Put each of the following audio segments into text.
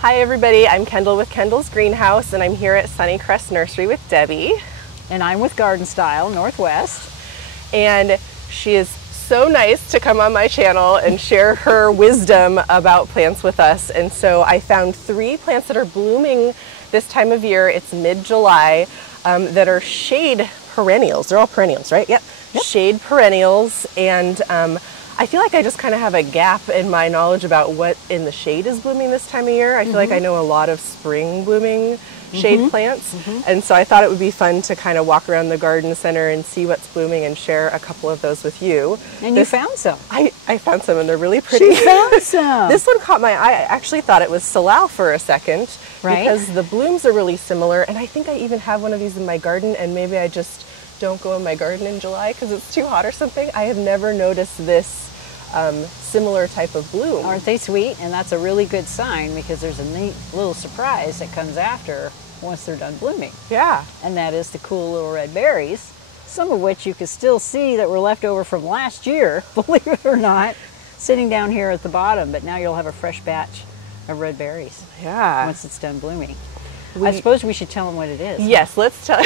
Hi everybody, I'm Kendall with Kendall's Greenhouse and I'm here at Sunnycrest Nursery with Debbie. And I'm with Garden Style Northwest. And she is so nice to come on my channel and share her wisdom about plants with us. And so I found 3 plants that are blooming this time of year. It's mid-July, that are shade perennials. They're all perennials, right? Yep. Shade perennials. And I feel like I just kind of have a gap in my knowledge about what in the shade is blooming this time of year. I feel like I know a lot of spring blooming shade plants. And so I thought it would be fun to kind of walk around the garden center and see what's blooming and share a couple of those with you. And you found some. I found some and they're really pretty. She found some. This one caught my eye. I actually thought it was Salal for a second. Right. Because the blooms are really similar. And I think I even have one of these in my garden, and maybe I just don't go in my garden in July because it's too hot or something. I have never noticed this similar type of bloom. Aren't they sweet? And that's a really good sign because there's a neat little surprise that comes after once they're done blooming. Yeah. And that is the cool little red berries, some of which you can still see that were left over from last year, believe it or not, sitting down here at the bottom. But now you'll have a fresh batch of red berries. Yeah. Once it's done blooming. I suppose we should tell them what it is. Yes, let's tell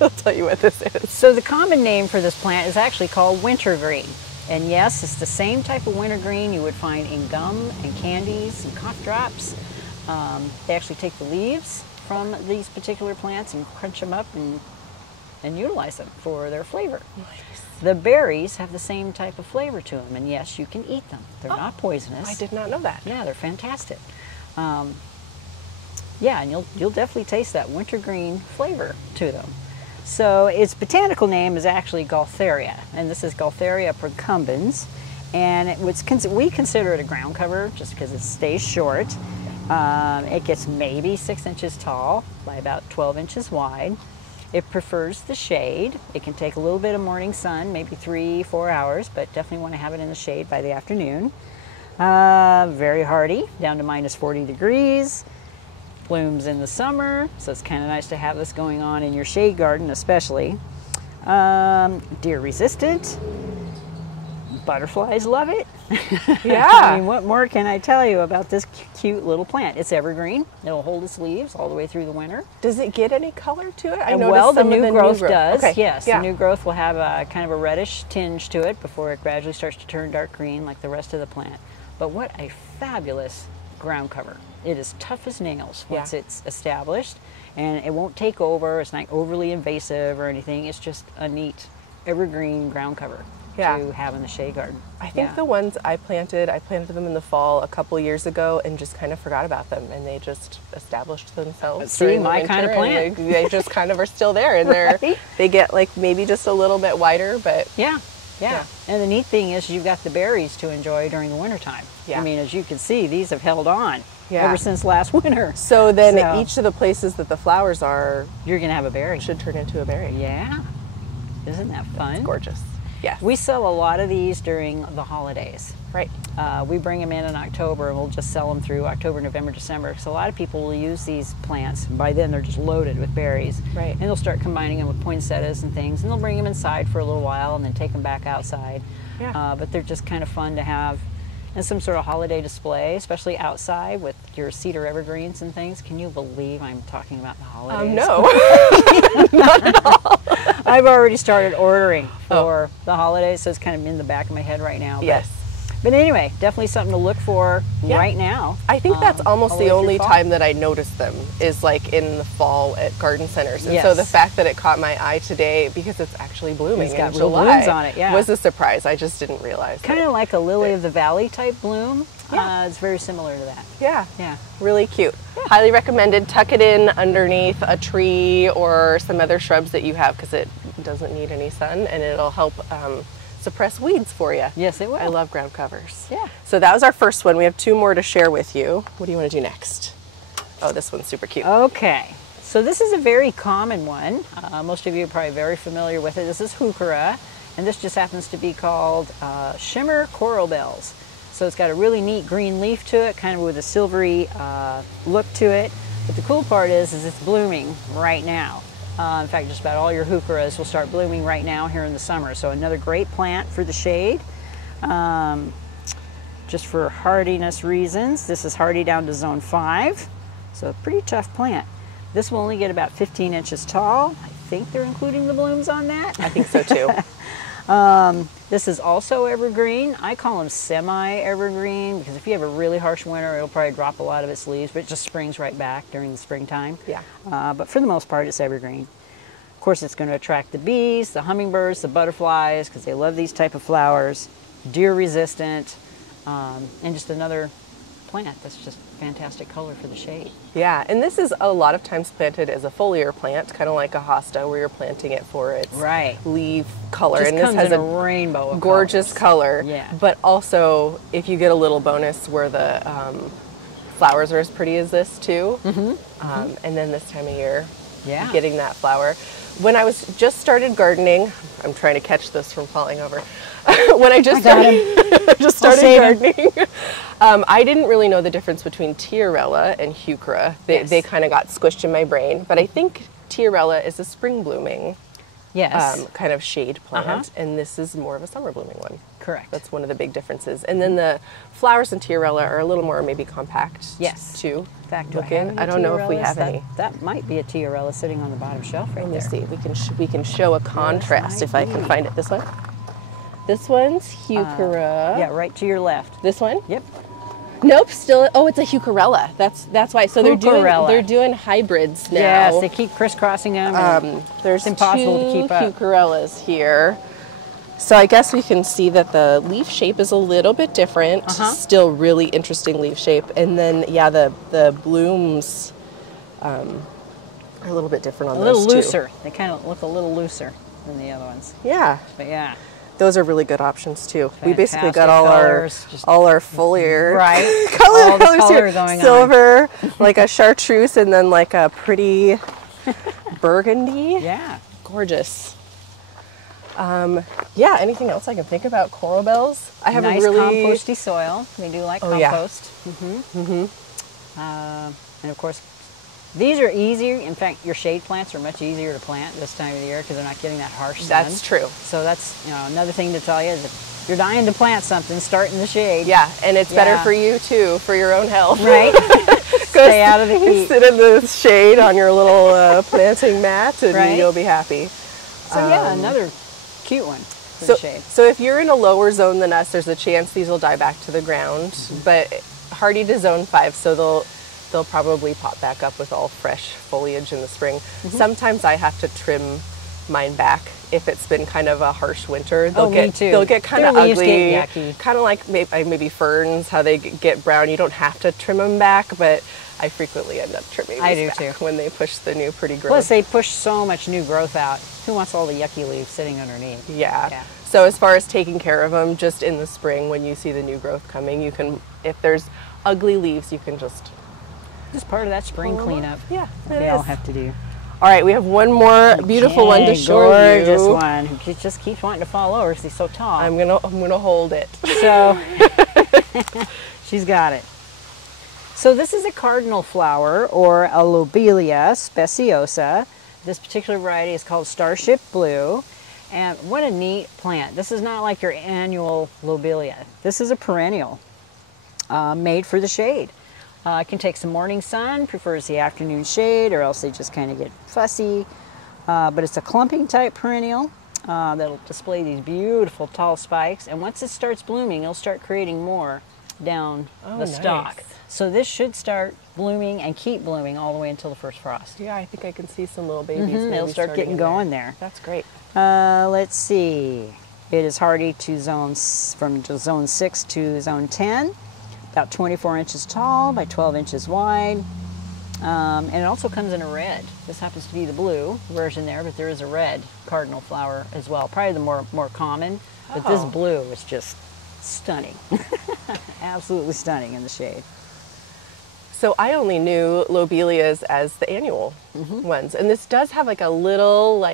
I'll tell you what this is. So the common name for this plant is actually called wintergreen. And yes, it's the same type of wintergreen you would find in gum and candies and cough drops. They actually take the leaves from these particular plants and crunch them up and utilize them for their flavor. Nice. The berries have the same type of flavor to them, and yes, you can eat them. They're not poisonous. I did not know that. Yeah, they're fantastic. Yeah, and you'll definitely taste that wintergreen flavor to them. So its botanical name is actually Gaultheria, and this is Gaultheria procumbens, and we consider it a ground cover just because it stays short. It gets maybe 6 inches tall by about 12 inches wide. It prefers the shade. It can take a little bit of morning sun, maybe 3-4 hours, but definitely want to have it in the shade by the afternoon. Very hardy, down to -40 degrees. Blooms in the summer, so it's kind of nice to have this going on in your shade garden especially. Deer resistant. Butterflies love it. Yeah. I mean, what more can I tell you about this cute little plant? It's evergreen. It'll hold its leaves all the way through the winter. Does it get any color to it? Well, the new growth does. Okay. Yes, Yeah. the new growth will have a kind of a reddish tinge to it before it gradually starts to turn dark green like the rest of the plant. But what a fabulous ground cover. It is tough as nails once it's established, and it won't take over. It's not overly invasive or anything. It's just a neat evergreen ground cover to have in the shade garden. I think the ones I planted them in the fall a couple years ago and just kind of forgot about them, and they just established themselves. See, my kind of plant. They just kind of are still there, and they get like maybe just a little bit wider, but yeah. And the neat thing is you've got the berries to enjoy during the wintertime. Yeah. I mean, as you can see, these have held on ever since last winter. So then each of the places that the flowers are, you're going to have a berry. Should turn into a berry. Yeah. Isn't that fun? That's gorgeous. Yeah. We sell a lot of these during the holidays. Right. We bring them in October, and we'll just sell them through October, November, December. So a lot of people will use these plants. By then, they're just loaded with berries. Right. And they'll start combining them with poinsettias and things, and they'll bring them inside for a little while and then take them back outside. Yeah. But they're just kind of fun to have in some sort of holiday display, especially outside with your cedar evergreens and things. Can you believe I'm talking about the holidays? No, not at all. I've already started ordering for the holidays, so it's kind of in the back of my head right now. Yes. But anyway, definitely something to look for right now. I think that's almost the only fall. time that I notice them is like in the fall at garden centers. And so the fact that it caught my eye today, because it's actually blooming It's got in real July, blooms on it, was a surprise. I just didn't realize. Kind of like a lily of the valley type bloom. It's very similar to that. Yeah. Really cute. Highly recommended. Tuck it in underneath a tree or some other shrubs that you have because it doesn't need any sun, and it'll help suppress weeds for you. Yes, it will. I love ground covers. Yeah. So that was our first one. We have 2 more to share with you. What do you want to do next? Oh, this one's super cute. Okay. So this is a very common one. Most of you are probably very familiar with it. This is heuchera, and this just happens to be called shimmer coral bells. So it's got a really neat green leaf to it, kind of with a silvery look to it. But the cool part is it's blooming right now. In fact, just about all your heucheras will start blooming right now here in the summer. So another great plant for the shade. just for hardiness reasons. This is hardy down to zone 5, so a pretty tough plant. This will only get about 15 inches tall. I think they're including the blooms on that. I think so too. This is also evergreen. I call them semi-evergreen because if you have a really harsh winter, it'll probably drop a lot of its leaves, but it just springs right back during the springtime. Yeah. But for the most part, it's evergreen. Of course, it's going to attract the bees, the hummingbirds, the butterflies, because they love these type of flowers. Deer resistant, and just another plant that's just fantastic color for the shade. Yeah, and this is a lot of times planted as a foliar plant, kind of like a hosta, where you're planting it for its leaf color. Just and this comes has in a rainbow of gorgeous colors. color. Yeah. But also, if you get a little bonus where the flowers are as pretty as this too, and then this time of year, getting that flower. When I was just started gardening, I'm trying to catch this from falling over. When I just started gardening, I didn't really know the difference between tiarella and heuchera. They kind of got squished in my brain, but I think tiarella is a spring blooming kind of shade plant, and this is more of a summer blooming one. Correct. That's one of the big differences. And then the flowers in tiarella are a little more maybe compact too. In fact, I don't know if we have any. That might be a tiarella sitting on the bottom shelf right there. Let me see. We can show a contrast if I can find it. This one. This one's heuchera. Yeah, right to your left. This one? Yep. Nope, still. Oh, it's a heucherella. That's why. So they're doing hybrids now. Yes, they keep crisscrossing them. There's impossible to keep up. Heucherellas here. So I guess we can see that the leaf shape is a little bit different. Still really interesting leaf shape. And then the blooms are a little bit different on those too. A little looser. They kind of look a little looser than the other ones. Yeah. But yeah. Those are really good options too. Fantastic we basically got all our foliar colors here. Going Silver, like a chartreuse, and then like a pretty burgundy. Yeah. Gorgeous. Anything else I can think about? Coral bells. I have nice a really composty soil. They do like compost. And of course, these are easier. In fact, your shade plants are much easier to plant this time of the year because they're not getting that harsh sun. That's true. So that's another thing to tell you is if you're dying to plant something, start in the shade. Yeah, and it's better for you too, for your own health. Right. Stay out of the heat. Sit in the shade on your little planting mat, and you'll be happy. So another cute one for the shade. So if you're in a lower zone than us, there's a chance these will die back to the ground, but hardy to zone 5, so they'll probably pop back up with all fresh foliage in the spring. Sometimes I have to trim mine back if it's been kind of a harsh winter. They'll get kind of ugly, kind of like maybe ferns, how they get brown. You don't have to trim them back, but I frequently end up trimming these back when they push the new pretty growth. Plus they push so much new growth out. Who wants all the yucky leaves sitting underneath? Yeah. So as far as taking care of them, just in the spring when you see the new growth coming, you can, if there's ugly leaves, you can just part of that spring cleanup. Yeah, they all have to do. All right, we have one more beautiful one to show you. Gorgeous one who just keeps wanting to fall over because he's so tall. I'm gonna hold it. So she's got it. So this is a cardinal flower, or a lobelia speciosa. This particular variety is called Starship Blue. And what a neat plant. This is not like your annual lobelia. This is a perennial made for the shade. It can take some morning sun, prefers the afternoon shade, or else they just kind of get fussy. But it's a clumping type perennial that'll display these beautiful tall spikes. And once it starts blooming, it'll start creating more down the stalk. So this should start blooming and keep blooming all the way until the first frost. Yeah, I think I can see some little babies. They'll start getting going there. That's great. Let's see. It is hardy to from zone 6 to zone 10. About 24 inches tall by 12 inches wide. And it also comes in a red. This happens to be the blue version there, but there is a red cardinal flower as well. Probably the more common, but this blue is just stunning. Absolutely stunning in the shade. So I only knew lobelias as the annual ones, and this does have like a little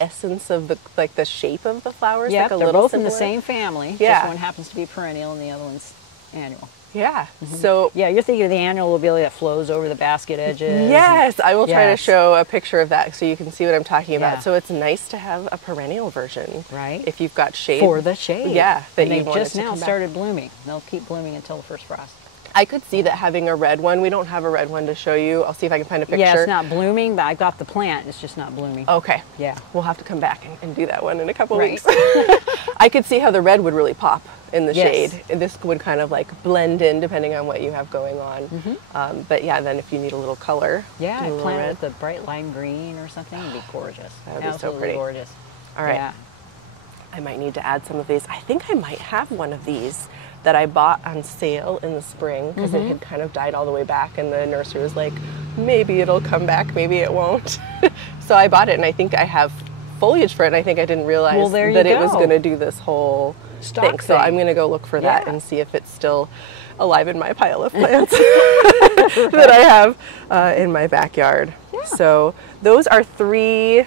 essence of the shape of the flowers. Yeah, like they're little both similar. in the same family. Yeah. Just one happens to be perennial and the other one's annual. Yeah. So Yeah, you're thinking of the annual lobelia that flows over the basket edges. yes, I will try to Yes. show a picture of that so you can see what I'm talking about. Yeah. So it's nice to have a perennial version, Right. if you've got shade. For the shade. Yeah, that and you they've want it just to now come back. started blooming. They'll keep blooming until the first frost. I could see that having a red one. We don't have a red one to show you. I'll see if I can find a picture. Yeah, it's not blooming, but I got the plant. It's just not blooming. Okay. Yeah. We'll have to come back and do that one in a couple Right. weeks. I could see how the red would really pop in the Yes. shade. And this would kind of like blend in depending on what you have going on. But yeah, then if you need a little color, Yeah, do a I little plant it red. with the bright lime green or something. It'd be gorgeous. That would be so Absolutely pretty. gorgeous. All right. Yeah. I might need to add some of these. I think I might have one of these that I bought on sale in the spring because it had kind of died all the way back, and the nursery was like, maybe it'll come back, maybe it won't. So I bought it, and I think I have foliage for it, and I think I didn't realize Well, there that you it was go. going to do this whole Stock thing. So thing. I'm going to go look for that Yeah. and see if it's still alive in my pile of plants that I have in my backyard. Yeah. So those are 3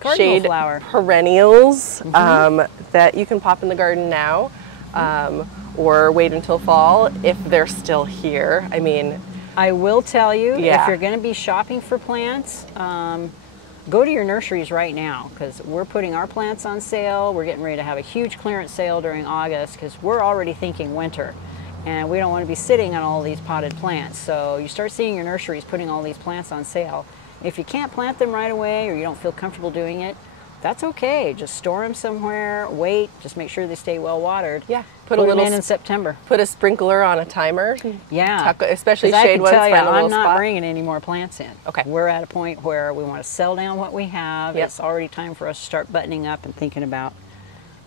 Cardinal shade flower. perennials that you can pop in the garden now, or wait until fall if they're still here. I mean, I will tell you, Yeah. if you're going to be shopping for plants, go to your nurseries right now because we're putting our plants on sale. We're getting ready to have a huge clearance sale during August because we're already thinking winter. And we don't want to be sitting on all these potted plants. So you start seeing your nurseries putting all these plants on sale. If you can't plant them right away or you don't feel comfortable doing it, that's okay. Just store them somewhere, wait, just make sure they stay well watered. Yeah, Put a them little in September. put a sprinkler on a timer. Yeah. Especially 'Cause shade ones. I can tell you, Find a little I'm not spot. bringing any more plants in. Okay. We're at a point where we want to sell down what we have. Yep. It's already time for us to start buttoning up and thinking about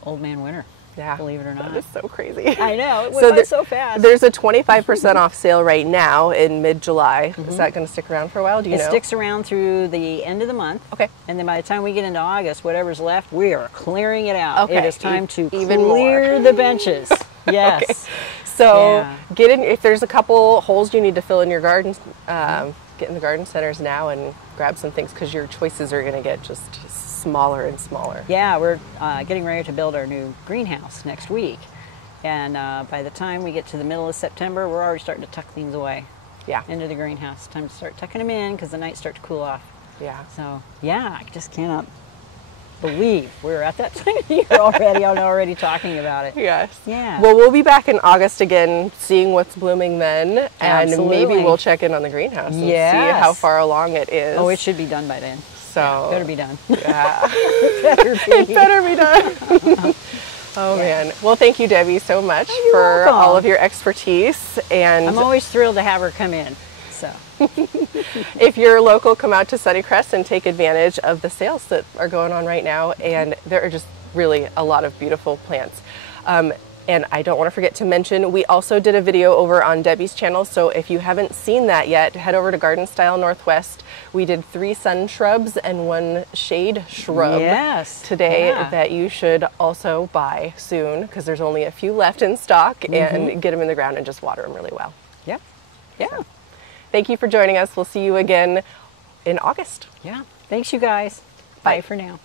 old man winter. Yeah, Believe it or not. that is so crazy. I know, it went by so fast. There's a 25% off sale right now in mid-July. Is that going to stick around for a while? Do you It know? sticks around through the end of the month. Okay. And then by the time we get into August, whatever's left, we are clearing it out. Okay. It is time to Even clear more. the benches. Yes. Okay. So Yeah. get in. If there's a couple holes you need to fill in your garden, get in the garden centers now and grab some things because your choices are going to get just smaller and smaller. Yeah, we're getting ready to build our new greenhouse next week. And by the time we get to the middle of September, we're already starting to tuck things away Yeah. into the greenhouse. Time to start tucking them in because the nights start to cool off. Yeah. So, yeah, I just cannot believe we're at that time of year already. I'm already talking about it. Yes. Yeah. Well, we'll be back in August again, seeing what's blooming then, and Absolutely. maybe we'll check in on the greenhouse and see Yes. how far along it is. Oh, it should be done by then. So Better be done. yeah, Better be. it better be done. Oh man. Well, thank you, Debbie, so much for welcome. all of your expertise. And I'm always thrilled to have her come in. So, if you're local, come out to Sunnycrest and take advantage of the sales that are going on right now. And there are just really a lot of beautiful plants. And I don't want to forget to mention, we also did a video over on Debbie's channel. So if you haven't seen that yet, head over to Garden Style Northwest. We did 3 sun shrubs and 1 shade shrub Yes. today Yeah. that you should also buy soon because there's only a few left in stock, and get them in the ground and just water them really well. yep. Yeah. Thank you for joining us. We'll see you again in August. Yeah. Thanks, you guys. Bye. Bye for now.